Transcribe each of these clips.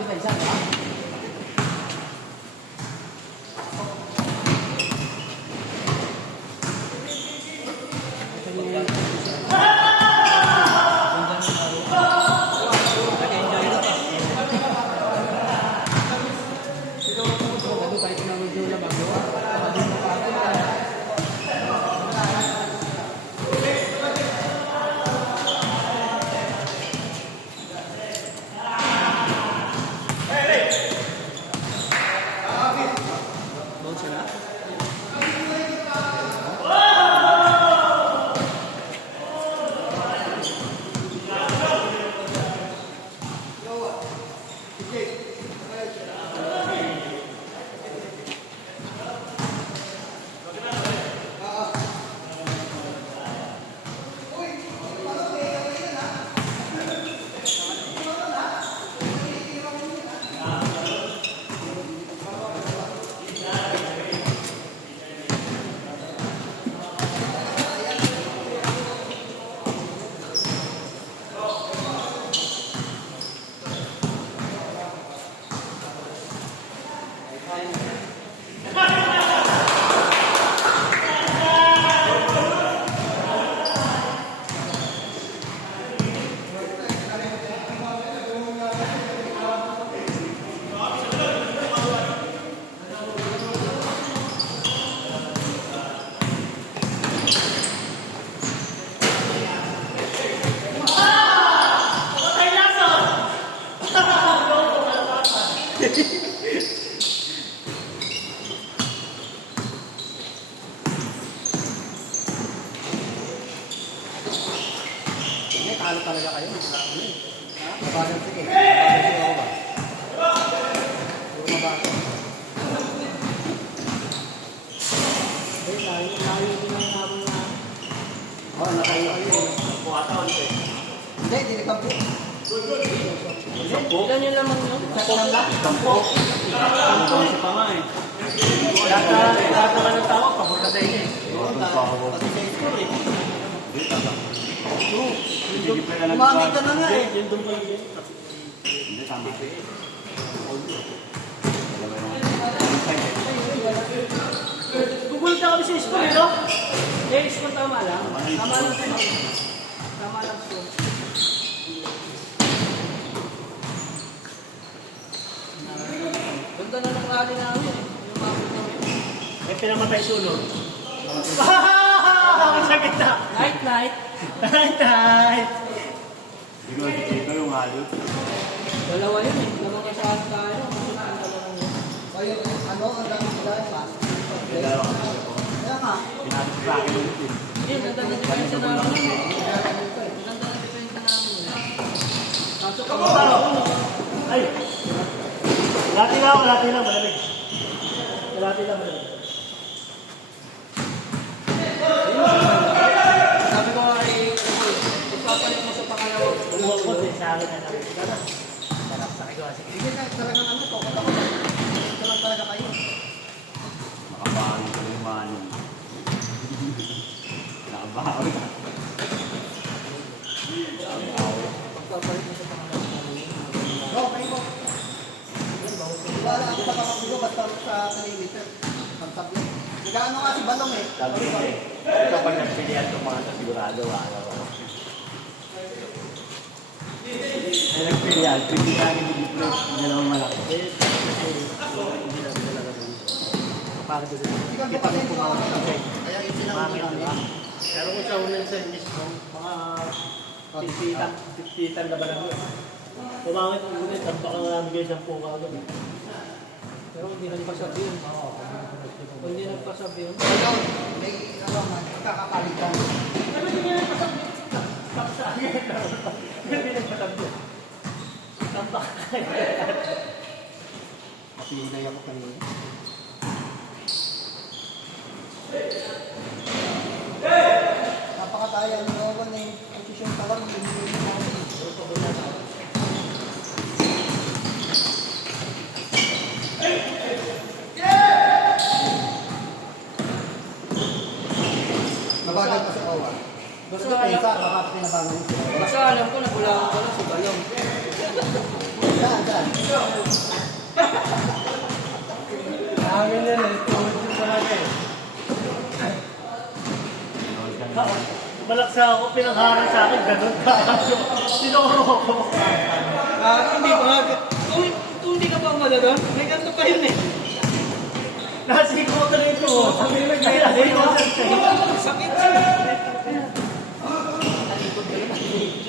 depensa, di ba? Talo talaga kayo. Mabagal sige. Mabagal sige ako ba? Puro mabagal. Layo din ang habang na. Oo, nakayo kayo. Puwata ulit eh. Hindi, dinikampo. Ilan yung lamang nyo? Kampo. Kampo si Pama eh. Lahat naman ng tao, papunta sa inyo eh. Pati sa school eh. Umamit ka na nga eh. Yung doon pa yun. Hindi, tama. Gugulta kami sa school eh, no? Eh, school tama lang. Tama lang sa tama lang school. Ganda na ng rally namin eh. May pinamatay sunod. Ang sakit na. Night. Hindi ko nakikita yung halo. Dalawa yun eh. Lamang kasaan tayo. Kayo, ano, ang dami sila, pa? Dalawa ka siya po. Kaya nga. Pinatid sa akin ulit eh. Hindi, ganda na depensa namin. Ganda na depensa namin. Pasok ka ba? Ay! Lati lang, malamig. Lati lang, malamig. Sabi ko ay, ipapalit mo sa pangalawa. Bumukot eh, sa akin na lang. Sarap sa kigawa. Sige na, talagang ano, kokot ako. Ito lang talaga kayo. Nakabahan ko yung manin. Nakabahan ka. Pagpapalit mo sa pangalawa. Okay po. Wala ako sa pakapigo, basta sa kilometer. Ang tablet. Nagano nga si Balong eh. Sabi ko eh, kapag nagpilihan ng mga sa sigurado, wala ko. Ay nagpilihan, pipilihan ni Diplo, hindi naman malaki. Hindi na talaga doon. Para doon. Kita mo pumawa sa kay. Kaya yun silang Diba? Pero kung sa unang sa English mo, mga pipitan na ba lang yun? Pumangit ang ulit, ang baka nga bigay 10 ka doon. Pero hindi nagpasabihin. Hindi nagpasabihin. Ayun, may ano man, kakapalitan. Ano hindi niya nagpasabihin? Tapos sa akin. Hindi nagpasabihin. Tambak ka. Pinay ako kanina. Napakataya ng naman na yung posisyon tawag, hindi nyo namin. Nabagal pa si Owa. Basta pensa, baka pinabangan si Owa. Basta alam ko, nagulangan ko lang si Balong. Saan? Amin yan eh. Tulad yung talaga eh. Malaksa ako, pinangharan sa akin, ganun ka. Sinoro ko. Hindi ba? Kung hindi ka pa umala doon, may ganito pa yun eh. Nasiko ko rin ito. Sabi nila, Sakit.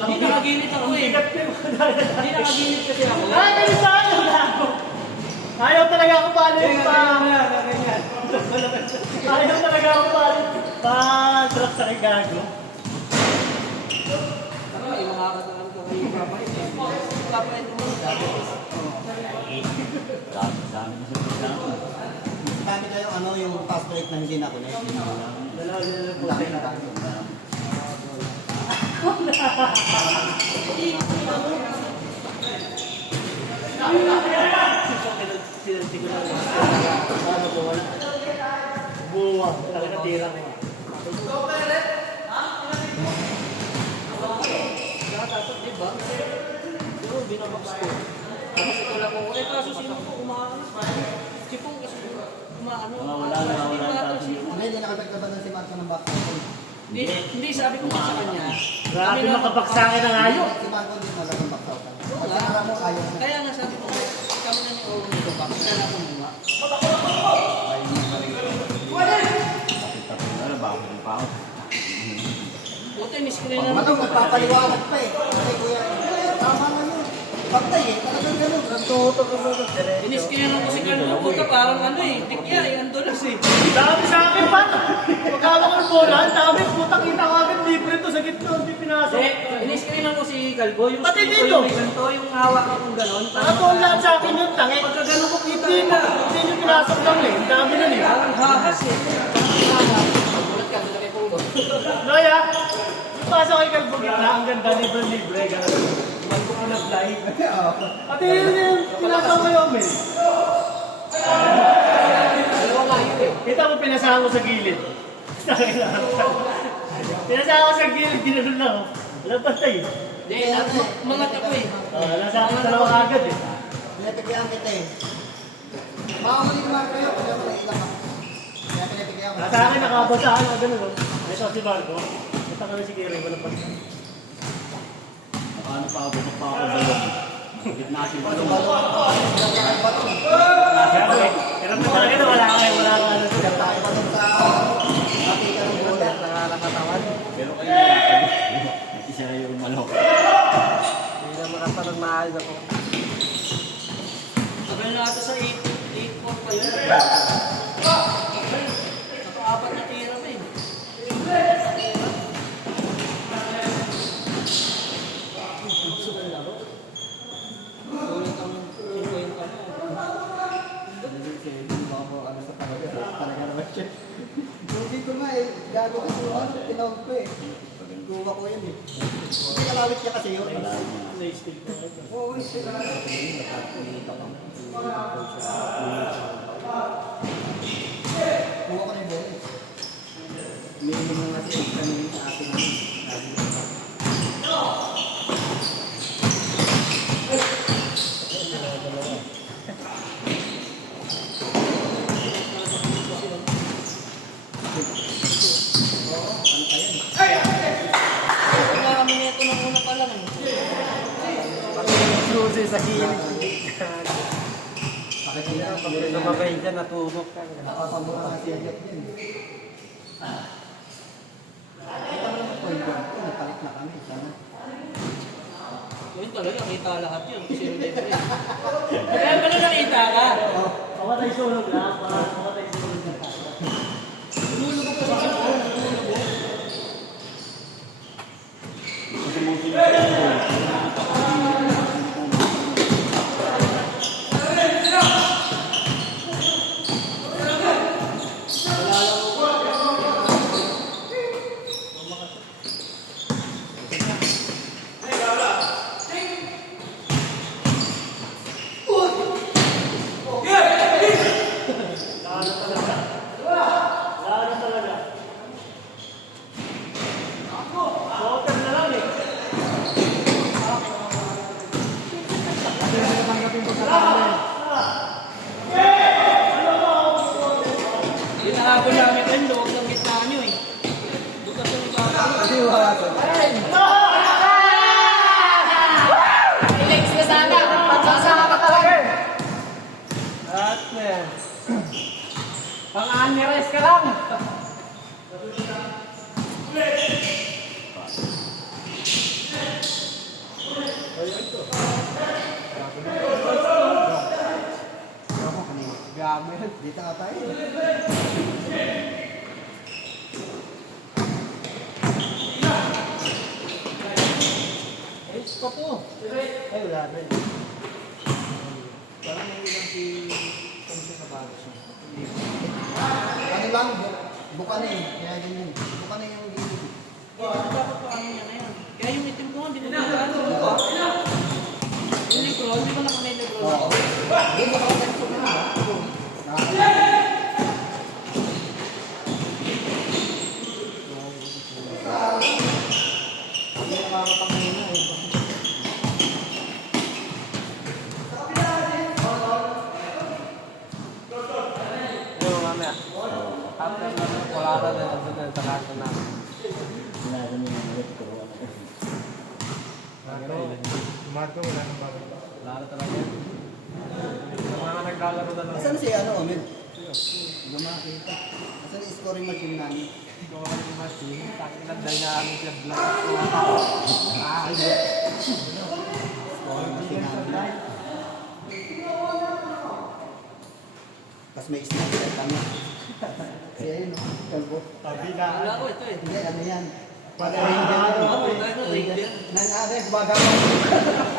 Hindi nakagilid ako eh. Hindi nakagilid kasi ako. Ay, ganun sa akin ako. Ayaw talaga ako palit pa. Ayaw talaga ako palit pa. Trap sa gago. May mga katawan ka kayo papay. Papay mo. Dami kayo ano yung fast break na hindi na connect. Dalawa nila po Dami sila. na dami. Sinanti ko lang. Ano po wala? Buwa. Talaga tira ko. Nakatatot, di ba? Pero binabox ko. Tapos ito lang ako. Eh kaso sino ko umaano? Si Pong kasi umaano. Wala na. Hindi nakapaglaban si Marco ng back. Hindi, sabi ko nga sa kanya. Grabe makapagsakin ng ayaw. Si Marco din naglaban back out. Kasi alam mo ayaw na. Kaya nga sabi ko, kami na ni Owen nito pa. Kaya na kung nga. Buti, miskrin na Matong magpapaliwanag pa eh. Kasi kuya, tama na yun. Pagtay eh, talagang ganun. Iniskrin na ko si Carlo. Puta, parang ano eh. Dikya eh, andolas eh. Dami sa akin pa. Pagkama ko ng bola, ang dami. Puta kita ka agad. Libre to sa gitna. Hindi pinasok. Iniskrin na ko si Calvo. Yung Pati stick ko dito. yung may ganito, yung hawak akong ganon. Nakatuon lahat sa akin yung tangi. Pagka ganon ko kita. Hindi nyo pinasok lang eh. Ang dami nun eh. Parang hahas eh. Gulat ka, doon kay Ponggo. Noya, pasok kay Kalbo gitna. Ang ganda, libre-libre. Ganun. Malbo ko na fly. Pati yun yung pinasok ko yung men. Dalawa nga yun eh. Kita mo pinasama ko sa gilid. Pinasama ko sa gilid, ginanon lang. Walang pantay. Hindi, mga tako eh. Nasama ko dalawa agad eh. Pinapigyan kita eh. Makamali naman kayo, kaya mo nailang ka. Kaya pinapigyan ka. Sa akin nakabasa ako ganun. Ito si Marco. Ito kami si Gary, walang pantay. Paano pa ako balong? Gitna si balong. Pero pa talaga na wala kayo, wala ka ano siya. Tayo pa dun sa kapika ng bola. Nakakatawan. Pero kayo nila, isa yung manok. Hindi na makatanong maayos ako. Sabi na ata sa 8-4 pa yun. Naka-apat na tira pa eh. Ulit ang 50 na. Talaga naman siya. Yung dito nga eh, gago ko sa ano, tinawag ko eh. Kuha ko yun eh. Hindi kalawit niya kasi yun. Oo, hindi kalawit. Kuha ko na yung bola. Minimum nga siya kami sa atin. Wala kami neto ng una pa lang eh. Susi sa gilid. Pakikita ko. Lumabay dyan, natulog ka. Nakapamura nga siya dyan. Kita mo naman po yung bola ko, nagpalit na kami. Sana. Yun talaga, kita lahat yun. Kasi yung level eh. Kaya pala nakita ka. Pawatay sunog lang. Pawatay sunog lang. Tumulog ko pa sa phone. Kasi mo sila Lalo talaga. Water na lang eh. Tanggapin ko sa kanila. Hinabol namin kayo, luwag ng gitna nyo eh. Bukas yung ibaba. Hindi wala sa Legs na sana. Pagsasama ka talaga. At na yan. Pang-anires ka lang. Gamit. Dito nga tayo. Ay, pa po. Ay, wala na. Parang may ilang si... Kung siya nabago siya. Ano lang, buka na eh. Kaya ganyan. Buka na yung gilid. Dapat pa ano yan na yan. Kaya yung itim ko, hindi mo pinagano. Yung negro, hindi ko nakamay negro. Oo. Hindi mo ako ganito na. Hindi na makakapangin na eh. Ano mamaya? After na wala na doon sa kanto na. Marco, wala nang bagay. Wala na talaga. Yung mga naglalaro na lang. Asan si ano, Omid? Hindi makakita. Asan yung scoring machine namin? Ikaw ang yung machine. Takinagday na aming siya vlog. Hindi. Scoring machine namin. Tapos may sniper kami. Si ayun, no? Kalbo. Wala ko ito eh. Hindi, ano yan? Ano, tayo na, Ranger. Nangyari, gumagawa.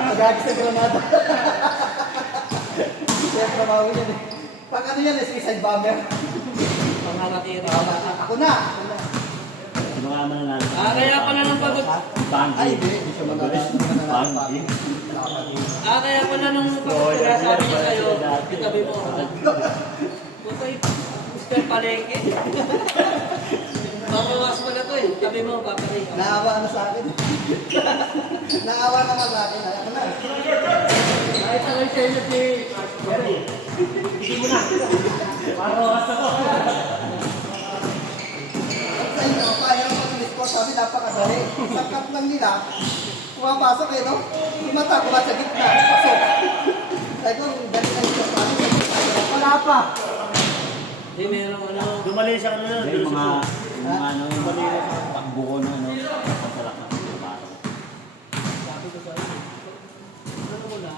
Magagi sa granada. Siyempre, mawi yan eh. Pag ano yan, suicide bomber. Pangharatiri. Ako na! Kaya pala ng pagod. Ay, hindi siya magaling. Kaya pala nung pagod kaya sabi niya kayo, itabi mo. Putay, Mr. Palengke. Mabawas mo na to eh. Tabi mo, paparay. Naawa na sa akin. Naawa naman sa akin. Ako na. Ay, sabay sa inyo si... Jerry. Hindi mo na. Parawas ako. Sa inyo, kaya naman tulis ko. Sabi, napakadali. Sa cut lang nila, pumapasok eh, no? Kumata sa gitna. Pasok. Sabi ko, dali na yung sabi. Wala pa. Hindi, meron ano. Dumali sa ano na. Yung mga ano, yung pagbuko na ano, pasalak na parang. Sabi ko sa inyo. Ano mo na?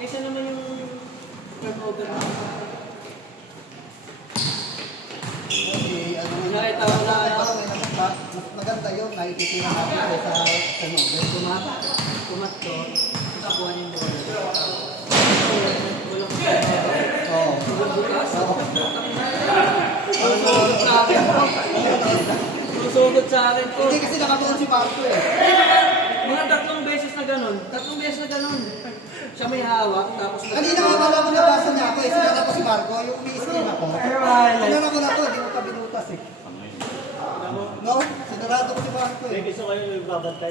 Kaysa naman yung turnover na. Okay, ano nga. Nakita ko na. Mas maganda yun. Nakikitira natin sa ano. Kumato. Nakuha niyo yung bola. Walang Oo. bukas. Oo. Susugod sa akin po. Susugod sa akin po. Hindi kasi nakatuon si Marco eh. Mga tatlong beses na ganun. Siya may hawak, tapos... Kanina nga pala ko nabasa niya ako eh. Sinara ko si Marco. Yung umi-screen ako. Sinara ko na to. Hindi mo pa binutas eh. No? Sinarado ko si Marco eh. Gusto kayo yung babantay.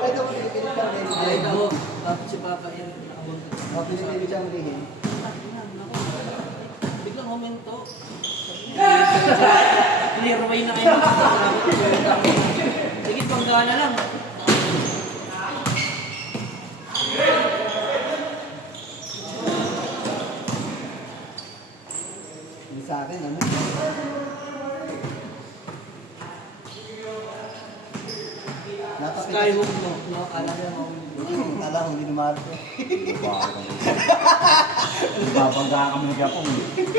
Ay, ito ko pinipilit ka rin. Ay, ako. Tapos si Papa yun, nakabuntot. O, pinipilit siya ulihin. Biglang humento. Clear way na kayo. Sige, panggana lang. Hindi sa akin, ano? Napapit. Skyhook mo. No, kala mo. Kala ko hindi na Marco. Babangga kami ng Japon.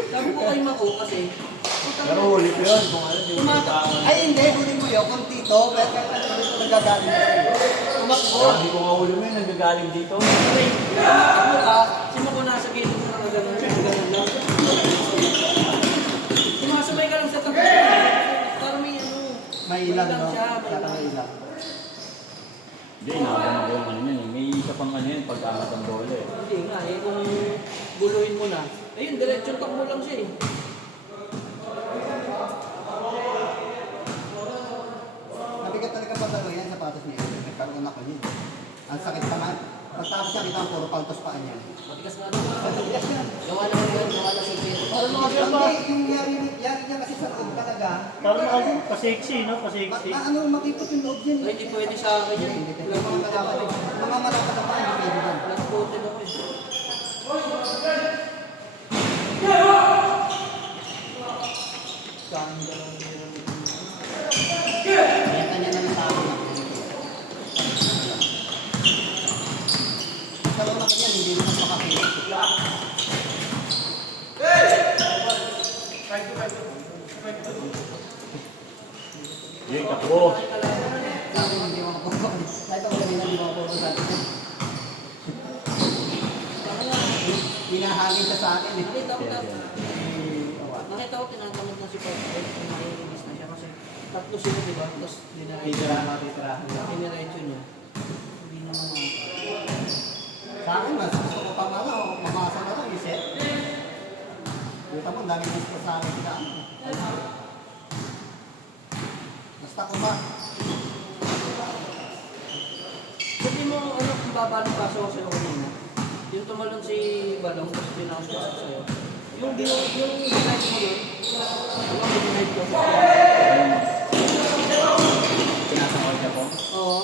Sabi ko kay Mako kasi... Pero huli ko yun, kung ano, di mo Ay, hindi. Huli mo yun. Kung tito, pero dito nagagaling na sa'yo. Tumakbo. Sabi ko nga huli mo yun, nagagaling dito. Tumakbo ka. Si Mako nasa gilid na nakaganon. Nakaganon lang. Sumasabay ka lang sa tabi. Para may ano... May ilang, no? siya, Saka may ilang. Hindi, nakakama ko yung ano yun. May isa pang ano yun, pag-amat ang bola eh. Hindi nga eh, kung guluhin mo na. Ayun, diretsong takbo lang siya eh. Nabigat talaga pa talaga yan, sapatos niya. Nagkaroon ako yun. Ang sakit pa nga. Pagtapos siya, kita ang puro paltos pa niya. Matigas nga lang. Matigas yan. Gawa naman yun, gawa na si Pedro. Parang mga siya ba? Hindi, yung yari niya kasi sa loob talaga. Parang mga pa-sexy, no? Pa-sexy. Ano, makipot yung loob yan. Ay, hindi pwede sa akin yun. Yung mga malakad, mga malakad na pa, hindi pwede yan. Nag-voted ako eh. Kaya niya naman sa akin. Sa loob naman yan, hindi naman makapilip. Yung takbo. Sabi hindi makapuro. Kahit ako kanina hindi makapuro sa atin. Hinahangin siya sa akin eh. Nakita ko nakita ko tinatamad na si Pedro. Naiinis na siya kasi tatlo sila, di ba? Tapos Titirahan. diniretso niya. Hindi naman Sa akin, mas gusto ko pa nga mamasa na lang, iset. Kita mo, dami gusto sa akin sila. Basta ko ba? Sabi mo, ano, kung babalik paso ko sa'yo kanina, yung tumalon si Balong, tapos pinakaspas sa'yo, yung denied mo yun, ano yung denied ko? Pinasakal niya po. Oo,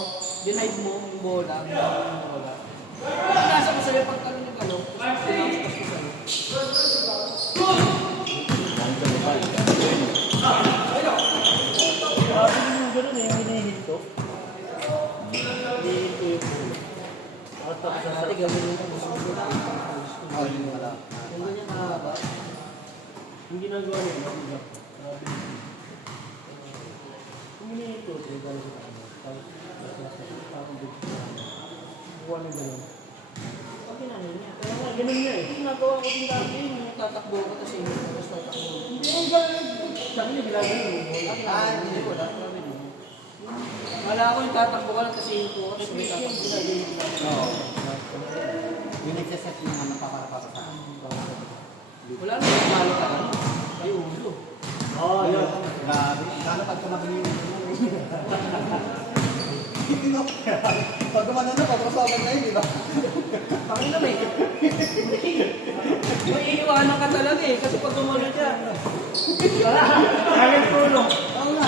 denied mo yung bola, yung bola. Pinasa ko sa'yo pagtalon ni Balong, tapos pinakaspas ko sa'yo. Dahil sa bukal. Sabi din yung gano'n eh, yung hinihinto. Hinihinto yung pulo. At tapos Dati gawin mo yung gusto ko. Oh, yun wala. Kung ganyan nakakaba, yung ginagawa niya, mabigat. Sabi niya, kung hinihinto, eh, gano'n sa kanya. Tapos, parang bigyan sa kanya. Buwan na gano'n. Pag ginahin niya. Kaya nga, gano'n niya eh. ginagawa ko din dati, yung tatakbo ko, tapos hindi ko tapos tatakbo. Hindi yung gano'n. Sabi niya, ginagawa niya. Ah, hindi ko lang. Wala ko yung tatakbo ka lang kasi yung ko, tapos may tatakbo. Oo. Yung nagsaset niya naman para sa akin. Wala na yung malo ka lang. Ay, ulo. Oo, yun. Grabe. Lalo pag tumabing yung pag gumano na, pag-rosoban na yun, di ba? Pangin na may. May iiwanan ka talaga eh, kasi pag gumano siya. Kaya tulong. Oo nga,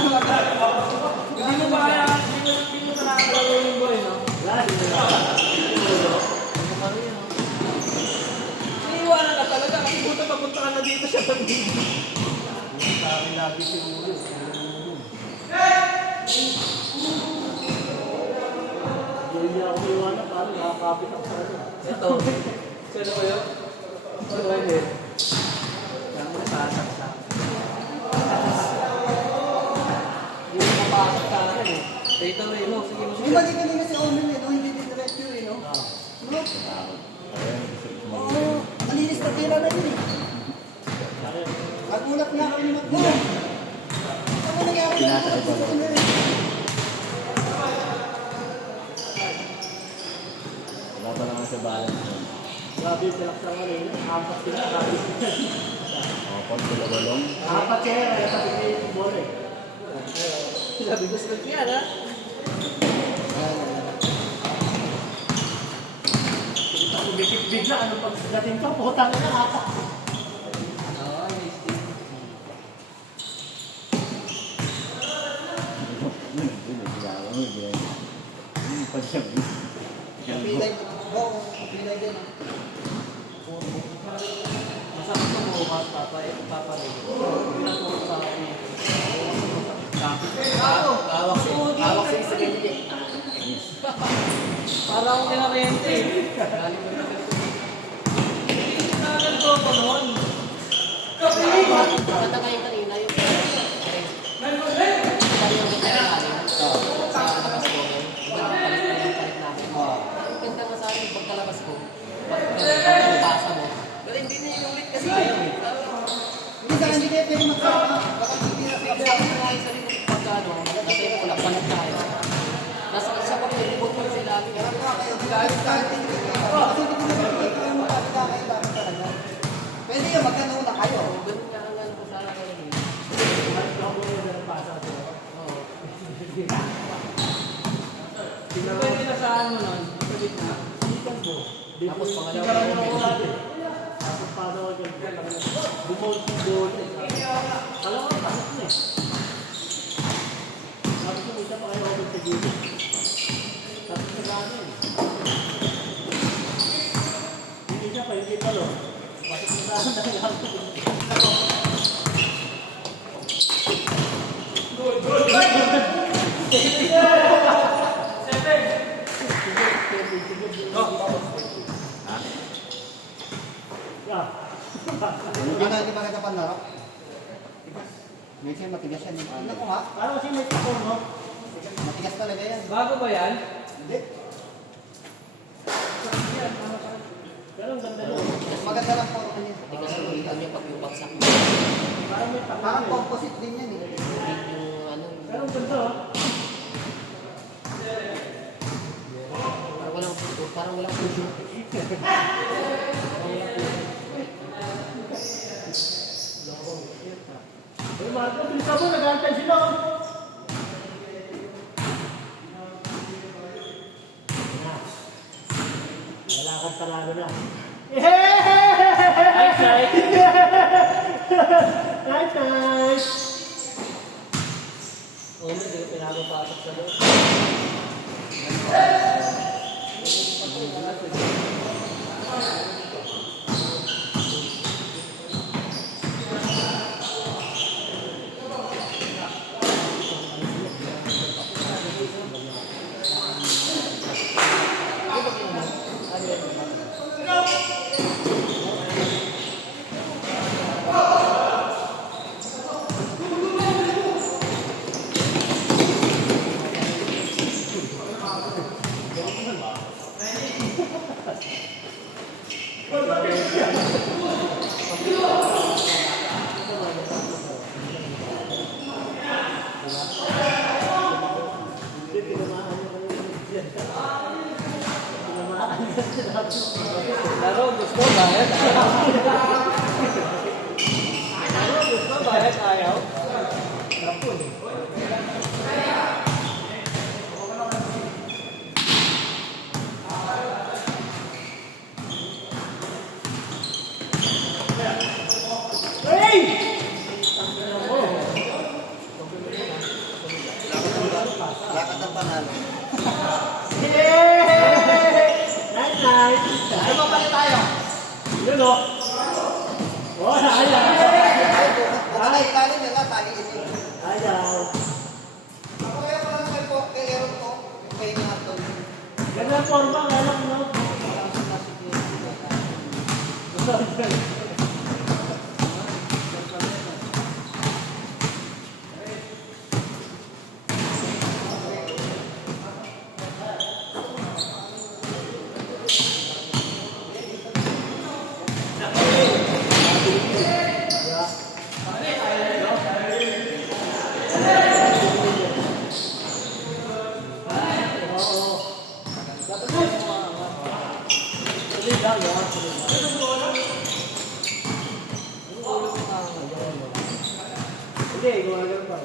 Hindi mo ba kaya, hindi mo nakakalago yung boy, no? Wala, hindi na. Iiwanan ka talaga kasi buta papunta ka na dito siya pag sabi lagi si Ulo. Hindi ako iwanan, parang nakakapit ako sa kanya. Ito. Sino ko yun? Sino ko yun? Kaya mo nasasak sa akin. Hindi mo mapasok sa akin eh. Dito rin, no? Sige mo May siya. mali kanina si Omen eh, no? Hindi din diretso eh, no? No? Oo, malinis na tira na yun eh. Nagulat nga kami mag ano nangyari na yun? Wala pa naman sa balance yun. Grabe yung pinaksa ko rin. Apat sila, grabe sila. Pag tulawalong. Apat sila, kaya sabi ko yung bola eh. Sabi ko sa yan, ha? Ako bigla, ano pag dating ka, putang na apat. Oo, may stick. Pag siya. Pilay, oo, pilay din. Masakit na bukas, papa rin. Pinaturo sa akin eh. Hawak sa isa ganyan eh. Para akong kinarente eh. Galing ko na ganito. Ganito ako noon. Maganda kayo kanina yung sabi yung ganda namin sa labas ko. Palit namin. Ganda nga sa akin pagkalabas ko. Pagkasa mo. Pero hindi na yung ulit kasi ayaw eh. Hindi sa hindi kayo pwede magsama. Baka hindi na Sabi ko nga yung sarili ko pagka ano, nasa yung ulap palat tayo. Nasa isa pa rin, butol sila. galit tayo. Kasi hindi ko naman kayo magkakita kayo dapat talaga. Pwede yun, magkano na kayo. Ganun nga ang ano ko sa akin eh. Oo. Pwede na saan mo nun? Pwede na. kalbo. Tapos pangalawa, Sigara mo ako natin. Tapos paano ako dyan? Bumol si Bol. Alam ko, pasok na eh. Tapos yung isa pa kayo ako sa gilid. Tapos sa gano'n eh. Yung isa pa, yung kita lo. Pasok na gano'n. Hindi ba kita panlaro? Medyo matigas yan. Ano ko nga? Parang kasi may takor, no? Matigas talaga yan. Bago ba yan? Hindi. Pero ang ganda yun. Maganda lang po kanya. tigas yung ulitan niya pag yung bagsak mo. Parang may takor. Parang eh. composite din yan eh. Yung ano, Pero ang ganda, oh. parang walang puso. Uy, Marco, bilisan mo, nag-aantay sila, oh. Wala kang talado na. Nice, nice. Nice, nice. Oo, hindi ko pinapapasok sa loob. Laro, gusto, bayad, ayaw. Laro, gusto, bayad, ayaw. Lakad ng panalo. Nice, nice. Ano ba pala tayo? Yun, oh. Oh, ayaw. Ay, tali nila, tali ito. Ayaw. Ako kaya parang may po, kay Aaron ko, kay nga to. Ganda ang forma, alam mo. Hindi, gumagano pa.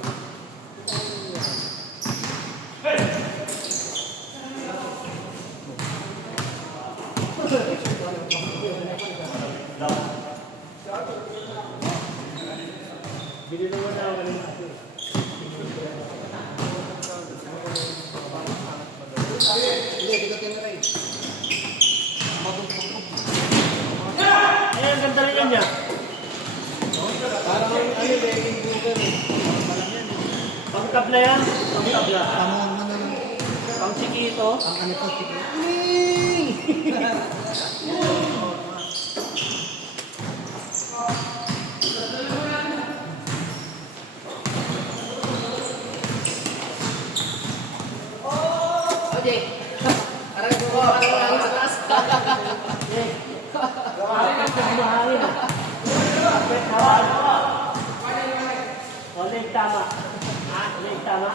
Bili naman na ako kanina. Hindi, hindi ko tinry. Ay, ang ganda rin yan niya. Parang ano, begging bugan eh. Pang tabla yan. Pang tabla. Tamon mo na lang. Pang sikito. Ang ano ko, sige. Oye, parang parang lang sa taas. Parang ang pagmahangin ah. Kapit hawal. Ulit tama. Ulit tama.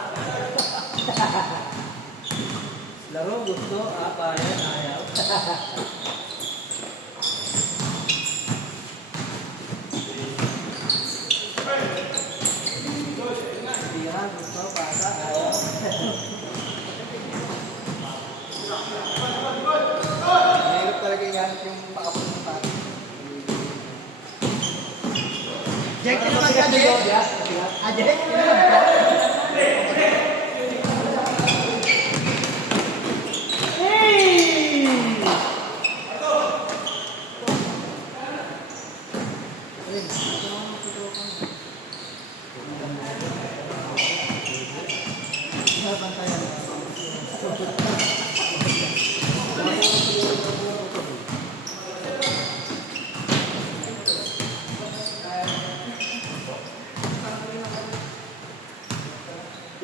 Laro, gusto, bayad, ayaw. Tira, gusto, pasa, ayaw. yan yung paabot ng pati. Jack, naman ka, Jack? Ah, Jack?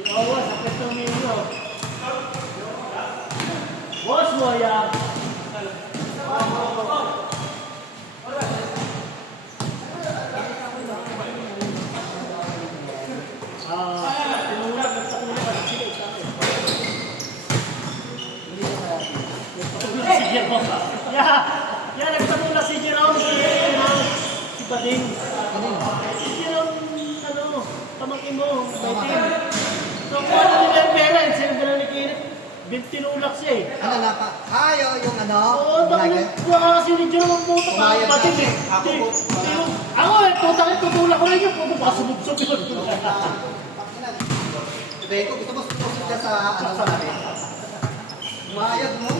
Oo, sakit ng mino. Boss mo yan. Tinulak, nagtatulak. Sige, sa akin. Nagtatulak si Jerome. Yeah, nagtatulak si Jerome. Si Bading. Si Jerome, pamangkin mo, baitin. So, kung ano nila yung pera, sino ba ni Kirit? Tinulak siya eh. Ano na pa? Yung ano? Oo, bakit wala kasi ni Jerome ang puto ka? Umayag Batin ka. eh. Ako eh, putang tutulak ko rin yung puto. Baka sumubsog yun. Beko, gusto mo sumusod ka sa ano sa natin? Umayag mo?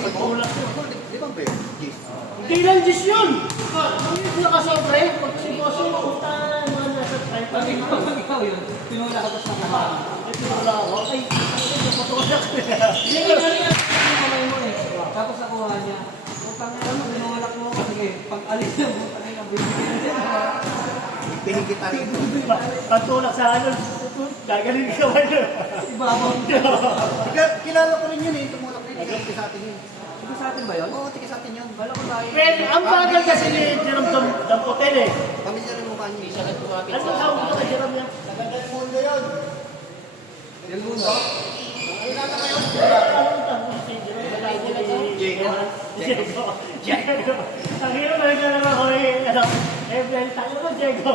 Pagtulak ko. Di ba ba yun? Yes. Hindi lang Diyos yun. Hindi nakasobre. Pag si Boss yung puta, mga nasa 30. Ikaw yun, tinulak ako sa kahawa. Ay, tinulak ako. Ay, patulak ko. Hindi nga rin yung kamay mo eh. Tapos nakuha niya. Kung tangan mo, tinulak mo ako. Sige, pag alis na mo, tangan na bibigyan niya. Pinigit rin. Pagtulak sa ano, gagaling ka ba yun? Ibabaw. Kilala ko rin yun eh. Tumulak rin. Tika sa atin yun. Ito sa atin ba yun? Oo, tika sa atin yun. Kala ko tayo. Pero ang bagal kasi ni Jerome Dampotel eh. Pamilya rin mukha niyo. Siya nagkumapit Ano tawag ko kay Jerome yan? Mundo yun. Yung mundo? Ang hirap na naman ako eh, ano, tayo naman, Diego.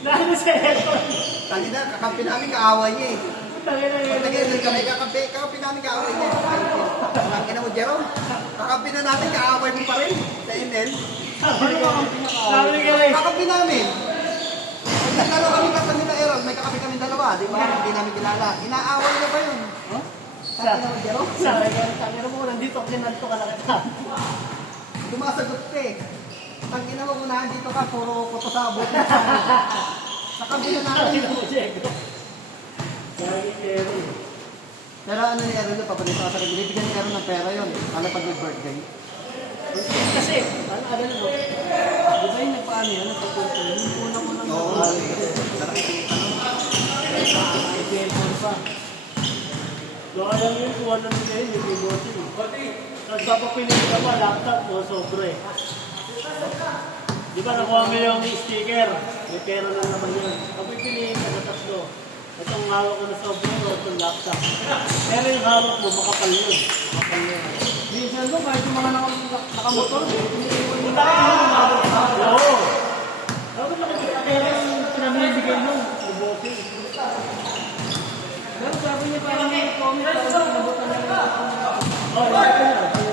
Lalo sa aircon. Tali na, kakampi namin kaaway niya eh. Tangina na Pag nag-iisip kami, kakampi namin kaaway niya. Ang ina mo, Jerome. Kakampi na natin, kaaway mo pa rin sa ML. Sabi ka rin. Kakampi namin. Pag naglaro kami kasi nila Aaron, may kakampi kami dalawa, di ba? Hindi namin kilala. Inaaway niya ba yun? Sabi na mo, Jerome. Sabi ka rin, tangina mo, nandito, kinalto ka na kita. Dumasagot ka eh. Pag ina mo, unahan dito ka, puro koto sa abot. Kakampi na namin. Tangina mo, Diego. Sabi ka rin. Pero ano ni Aaron, pabalito ka sa rin. Binibigyan ni Aaron ng pera yun. Ano pag may birthday? Kasi, ano mo, Di ba yung nagpaano yun? Nagpapunto yun? Yung unang unang Oo. Nakikita no? may cellphone pa. kaya yun, kuha na nila yun, yung pilotin. Nagpapapilin ka pa, laptop o sobre. Di ba nakuha mo yung sticker? May pera na naman yun. Pagpipiliin ka na tatlo. Itong hawak ko na sobre o itong laptop. Pero yung hawak mo, makapal yun. Makapal yun. Minsan mo, kahit yung mga nakamotor, Oo. Dapat nakikita kaya yung pinamibigay mo. Lubotin. pero sabi niya parang may comment, parang pinabutan niya yung Oo, nakikita na.